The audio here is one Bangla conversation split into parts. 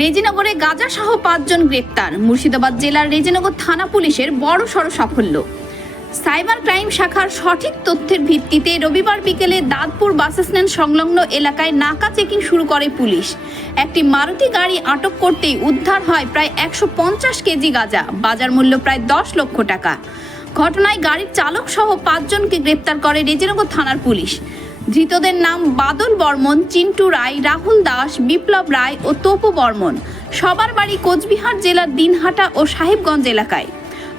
রেজিনগরে গাজা সহ পাঁচজন গ্রেপ্তার। মুর্শিদাবাদ জেলার রেজিনগর থানা পুলিশের বড় সড় সাফল্য। সাইবার ক্রাইম শাখার সঠিক তথ্যের ভিত্তিতে রবিবার বিকেলে দাঁতপুর বাস স্ট্যান্ড সংলগ্ন এলাকায় নাকা চেকিং শুরু করে পুলিশ। একটি মারুতি গাড়ি আটক করতেই উদ্ধার হয় প্রায় একশো পঞ্চাশ কেজি গাঁজা, বাজার মূল্য প্রায় দশ লক্ষ টাকা। ঘটনায় গাড়ির চালক সহ পাঁচজনকে গ্রেপ্তার করে রেজিনগর থানার পুলিশ। ধৃতদের নাম বাদল বর্মন, চিন্টু রায়, রাহুল দাস, বিপ্লব রায় ও তপু বর্মন। সবার বাড়ি কোচবিহার জেলার দিনহাটা ও সাহেবগঞ্জ এলাকায়।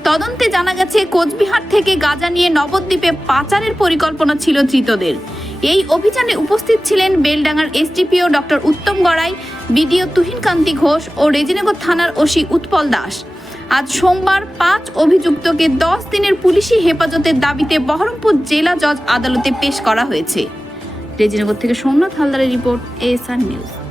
তদন্তে জানা গেছে, কোচবিহার থেকে গাজা নিয়ে নবদ্বীপে পাচারের পরিকল্পনা ছিল ধৃতদের। এই অভিযানে উপস্থিত ছিলেন বেলডাঙ্গার SDPO doctor Uttam Garai, BDO Tuhinkanti Ghosh ও রেজিনগর থানার ওসি উৎপল দাস। আজ সোমবার পাঁচ অভিযুক্তকে দশ দিনের পুলিশি হেফাজতের দাবিতে বহরমপুর জেলা জজ আদালতে পেশ করা হয়েছে। রেজিনগর থেকে সোমনাথ হালদারের রিপোর্ট এএসআর নিউজ।